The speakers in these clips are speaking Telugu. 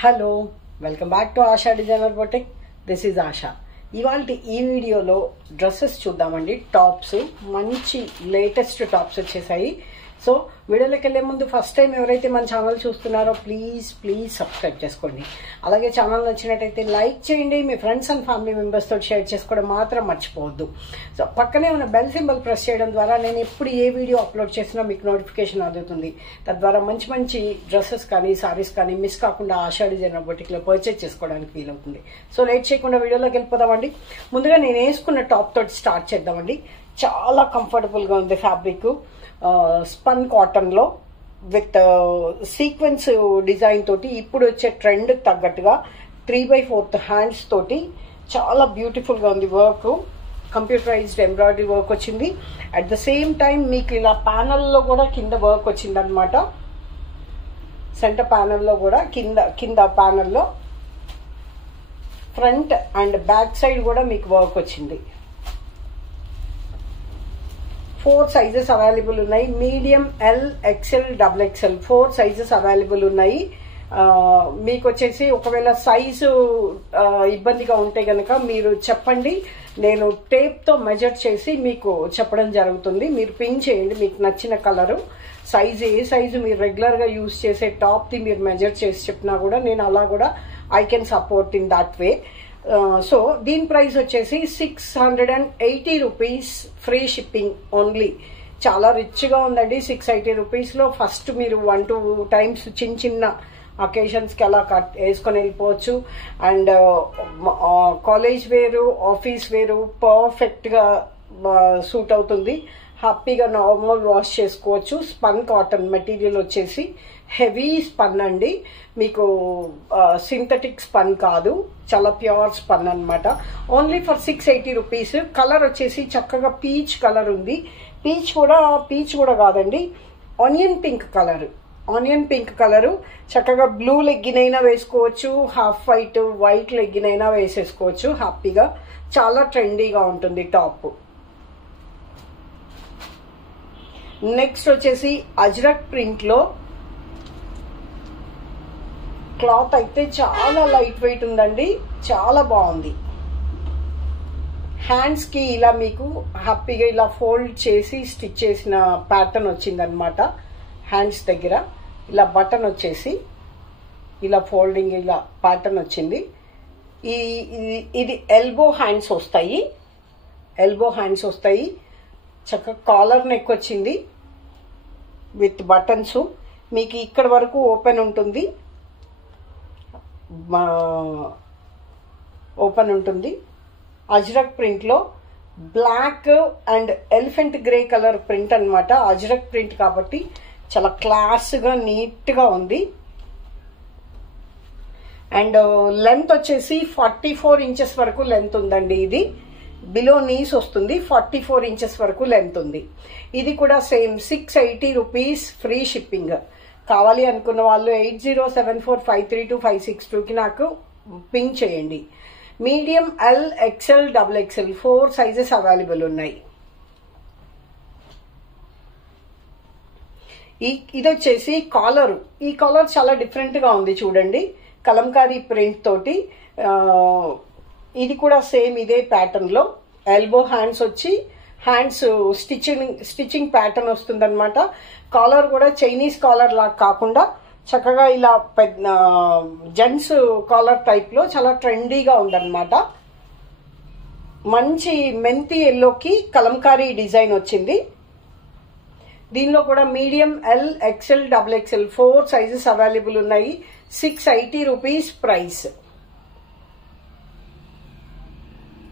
Hello welcome back to ASHA designer boutique. This is ASHA. ఇవాళ ఈ వీడియోలో డ్రెస్సెస్ చూద్దామండి. టాప్స్, మంచి లేటెస్ట్ టాప్స్ వచ్చేసాయి. సో వీడియోలోకి వెళ్లే ముందు ఫస్ట్ టైం ఎవరైతే మన ఛానల్ చూస్తున్నారో ప్లీజ్ సబ్స్క్రైబ్ చేసుకోండి. అలాగే ఛానల్ నచ్చినట్టయితే లైక్ చేయండి. మీ ఫ్రెండ్స్ అండ్ ఫ్యామిలీ మెంబర్స్ తోటి షేర్ చేసుకోవడం మాత్రం మర్చిపోవద్దు. సో పక్కనే ఉన్న బెల్ సింబల్ ప్రెస్ చేయడం ద్వారా నేను ఎప్పుడు ఏ వీడియో అప్లోడ్ చేసినా మీకు నోటిఫికేషన్ అందుతుంది. తద్వారా మంచి మంచి డ్రెస్సెస్ కానీ సారీస్ కానీ మిస్ కాకుండా ఆశా డిజైనర్ బొటిక్ లో పర్చేజ్ చేసుకోవడానికి వీలవుతుంది. సో లేట్ చేయకుండా వీడియోలోకి వెళ్ళిపోదామండి. ముందుగా నేను వేసుకున్న టాప్ తోటి స్టార్ట్ చేద్దామండి. చాలా కంఫర్టబుల్ గా ఉంది ఫ్యాబ్రిక్. స్పన్ కాటన్ లో విత్ సీక్వెన్స్ డిజైన్ తోటి ఇప్పుడు వచ్చే ట్రెండ్ తగ్గట్టుగా 3/4 హ్యాండ్స్ తోటి చాలా బ్యూటిఫుల్ గా ఉంది. వర్క్ కంప్యూటరైజ్డ్ ఎంబ్రాయిడరీ వర్క్ వచ్చింది. అట్ ద సేమ్ టైం మీకు ఇలా ప్యానల్లో కూడా కింద వర్క్ వచ్చింది అనమాట. సెంటర్ ప్యానల్లో కూడా కింద ప్యానల్లో ఫ్రంట్ అండ్ బ్యాక్ సైడ్ కూడా మీకు వర్క్ వచ్చింది. 4 సైజెస్ అవైలబుల్ ఉన్నాయి. Medium, L, XL, XXL 4 sizes available ఉన్నాయి. మీకు వచ్చేసి ఒకవేళ సైజు ఇబ్బందిగా ఉంటే గనక మీరు చెప్పండి, నేను టేప్ తో మెజర్ చేసి మీకు చెప్పడం జరుగుతుంది. మీరు పిన్ చేయండి మీకు నచ్చిన కలరు, సైజు, ఏ సైజు మీరు రెగ్యులర్ గా యూజ్ చేసే టాప్ ది మీరు మెజర్ చేసి చెప్పినా కూడా నేను అలా కూడా I can support in that way. So దీని ప్రైస్ వచ్చేసి 680 రూపీస్, ఫ్రీ షిప్పింగ్ ఓన్లీ. చాలా రిచ్ గా ఉందండి. 680 రూపీస్ లో ఫస్ట్ మీరు 1-2 టైమ్స్ చిన్న అకేషన్స్ కి అలా వేసుకొని వెళ్ళిపోవచ్చు. అండ్ కాలేజ్ వేరు, ఆఫీస్ వేరు పర్ఫెక్ట్ గా సూట్ అవుతుంది. హ్యాపీగా నార్మల్ వాష్ చేసుకోవచ్చు. స్పన్ కాటన్ మెటీరియల్ వచ్చేసి హెవీ స్పన్ అండి. మీకు సింథటిక్ స్పన్ కాదు, చాలా ప్యూర్ స్పన్ అనమాట. Only for 680 rupees. కలర్ వచ్చేసి చక్కగా పీచ్ కలర్ ఉంది. పీచ్ కూడా కాదండి, ఆనియన్ పింక్ కలరు. చక్కగా బ్లూ లెగ్గిన్ అయినా వేసుకోవచ్చు, హాఫ్ వైట్ లెగ్గిన్ అయినా వేసేసుకోవచ్చు హ్యాపీగా. చాలా ట్రెండీగా ఉంటుంది టాప్. నెక్స్ట్ వచ్చేసి అజ్రక్ ప్రింట్ లో క్లాత్ అయితే చాలా లైట్ వెయిట్ ఉందండి, చాలా బాగుంది. హ్యాండ్స్ కి ఇలా మీకు హ్యాపీగా ఇలా ఫోల్డ్ చేసి స్టిచ్ చేసిన ప్యాటర్న్ వచ్చిందనమాట. హ్యాండ్స్ దగ్గర ఇలా బటన్ వచ్చేసి ఇలా ఫోల్డింగ్ ఇలా ప్యాటర్న్ వచ్చింది. ఇది ఎల్బో హ్యాండ్స్ వస్తాయి. చక్కగా కాలర్ నెక్ వచ్చింది విత్ బటన్స్. మీకు ఇక్కడ వరకు ఓపెన్ ఉంటుంది. అజ్రక్ ప్రింట్ లో black and elephant grey colour print అన్నమాట. అజ్రక్ ప్రింట్ కాబట్టి చాలా క్లాస్ గా నీట్ గా ఉంది. అండ్ లెంత్ వచ్చేసి 44 ఇంచెస్ వరకు లెంత్ ఉందండి. ఇది బిలో నీస్ వస్తుంది. 44 ఇంచెస్ వరకు లెంత్ ఉంది. ఇది కూడా సేమ్ 680 రూపీస్, ఫ్రీ షిప్పింగ్. కావాలి అనుకున్న వాళ్ళు 8074532562 కి నాకు పింక్ చేయండి. Medium, L, XL, XXL 4 sizes available ఉన్నాయి. ఇది వచ్చేసి కాలర్. ఈ కాలర్ చాలా డిఫరెంట్ గా ఉంది చూడండి, కలంకారీ ప్రింట్ తోటి. ఇది కూడా సేమ్ ఇదే ప్యాటర్న్ లో ఎల్బో హ్యాండ్స్ వచ్చి హ్యాండ్స్ స్టిచ్చింగ్ ప్యాటర్న్ వస్తుంది అనమాట. కాలర్ కూడా చైనీస్ కాలర్ లాగా కాకుండా చక్కగా ఇలా జెంట్స్ కాలర్ టైప్ లో చాలా ట్రెండీగా ఉందన్నమాట. మంచి మెంతి ఎల్లోకి కలంకారీ డిజైన్ వచ్చింది. దీనిలో కూడా medium, L, XL, XXL 4 sizes available ఉన్నాయి. 680 రూపీస్ ప్రైస్.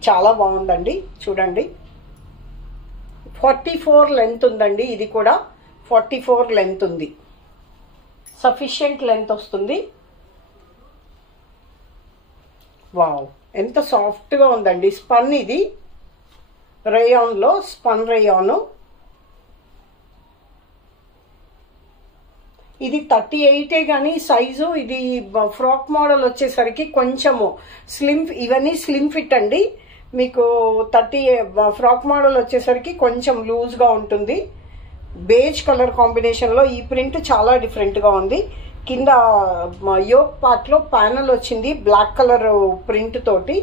చాలా బాగుందండి చూడండి. 44 లెంత్ ఉందండి. ఇది కూడా 44 లెంత్ ఉంది. సఫిషియంట్ లెంత్ వస్తుంది. వావ్, ఎంత సాఫ్ట్ గా ఉందండి. స్పన్, ఇది రేయాన్ లో స్పన్ రేయాన్. ఇది 38 గానీ సైజు. ఇది ఫ్రాక్ మోడల్ వచ్చేసరికి కొంచెము స్లిమ్, ఇవన్నీ స్లిమ్ ఫిట్ అండి. మీకు 30 ఫ్రాక్ మోడల్ వచ్చేసరికి కొంచెం లూజ్ గా ఉంటుంది. బేజ్ కలర్ కాంబినేషన్ లో ఈ ప్రింట్ చాలా డిఫరెంట్ గా ఉంది. కింద యోక్ పార్ట్ లో ప్యానల్ వచ్చింది బ్లాక్ కలర్ ప్రింట్ తోటి.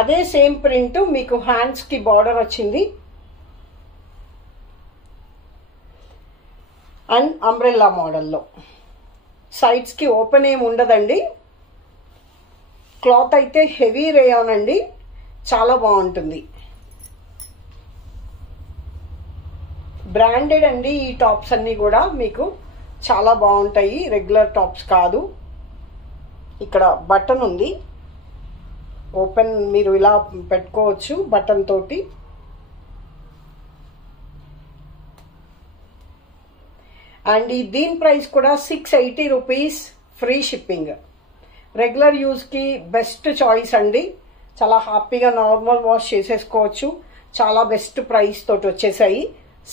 అదే సేమ్ ప్రింట్ మీకు హ్యాండ్స్ కి బార్డర్ వచ్చింది. అండ్ అంబ్రెల్లా మోడల్లో సైడ్స్ కి ఓపెన్ ఏమి ఉండదండి. క్లాత్ అయితే హెవీ రేయాన్ అండి, చాలా బాగుంటుంది. బ్రాండెడ్ అండి ఈ టాప్స్ అన్ని కూడా మీకు చాలా బాగుంటాయి, రెగ్యులర్ టాప్స్ కాదు. ఇక్కడ బటన్ ఉంది, ఓపెన్ మీరు ఇలా పెట్టుకోవచ్చు బటన్ తోటి. అండ్ దీని ప్రైస్ కూడా 680 rupees, free shipping. Regular use కి బెస్ట్ చాయిస్ అండి. చాలా హ్యాపీగా నార్మల్ వాష్ చేసేసుకోవచ్చు. చాలా బెస్ట్ ప్రైస్ తోటి వచ్చేసాయి.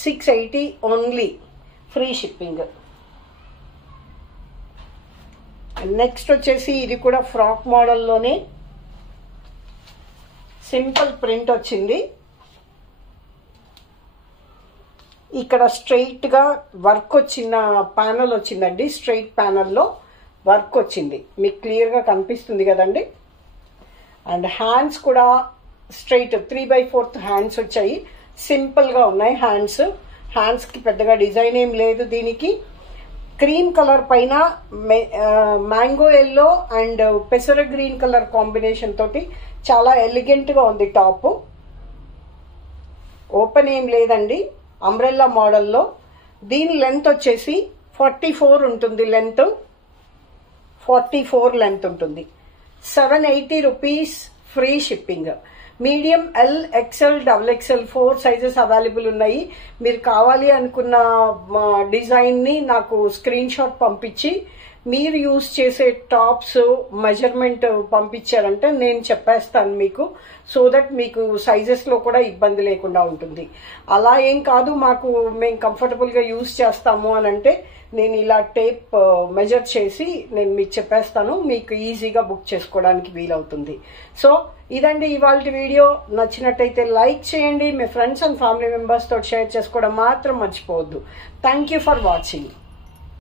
680 ఓన్లీ, ఫ్రీ షిప్పింగ్. నెక్స్ట్ వచ్చేసి ఇది కూడా ఫ్రాక్ మోడల్లోనే సింపుల్ ప్రింట్ వచ్చింది. ఇక్కడ స్ట్రైట్ గా వర్క్ వచ్చిన ప్యానల్ వచ్చిందండి. స్ట్రైట్ ప్యానల్లో వర్క్ వచ్చింది, మీకు క్లియర్ గా కనిపిస్తుంది కదండి. అండ్ హ్యాండ్స్ కూడా స్ట్రైట్ 3/4 హ్యాండ్స్ వచ్చాయి. సింపుల్ గా ఉన్నాయి హ్యాండ్స్. హ్యాండ్స్ కి పెద్దగా డిజైన్ ఏం లేదు. దీనికి క్రీమ్ కలర్ పైన మ్యాంగో ఎల్లో అండ్ పెసర గ్రీన్ కలర్ కాంబినేషన్ తోటి చాలా ఎలిగెంట్ గా ఉంది టాప్. ఓపెన్ ఏం లేదండి, అంబ్రెల్లా మోడల్లో. దీని లెంత్ వచ్చేసి 44 ఉంటుంది. లెంత్ 44 లెంత్ ఉంటుంది. 780 rupees, free shipping. Medium, L, XL, XXL 4 sizes available ఉన్నాయి. మీరు కావాలి అనుకున్న డిజైన్ ని నాకు స్క్రీన్ షాట్ పంపించి మీరు యూజ్ చేసే టాప్స్ మెజర్మెంట్ పంపించారంటే నేను చెప్పేస్తాను మీకు, సో దట్ మీకు సైజెస్ లో కూడా ఇబ్బంది లేకుండా ఉంటుంది. అలా ఏం కాదు, మేము కంఫర్టబుల్ గా యూజ్ చేస్తాము అని అంటే నేను ఇలా టేప్ మెజర్ చేసి నేను మీకు చెప్పేస్తాను. మీకు ఈజీగా బుక్ చేసుకోవడానికి వీలవుతుంది. సో ఇదండి ఇవాళ వీడియో. నచ్చినట్టయితే లైక్ చేయండి. మీ ఫ్రెండ్స్ అండ్ ఫ్యామిలీ మెంబర్స్ తోటి షేర్ చేసుకోవడం మాత్రం మర్చిపోవద్దు. Thank you for watching.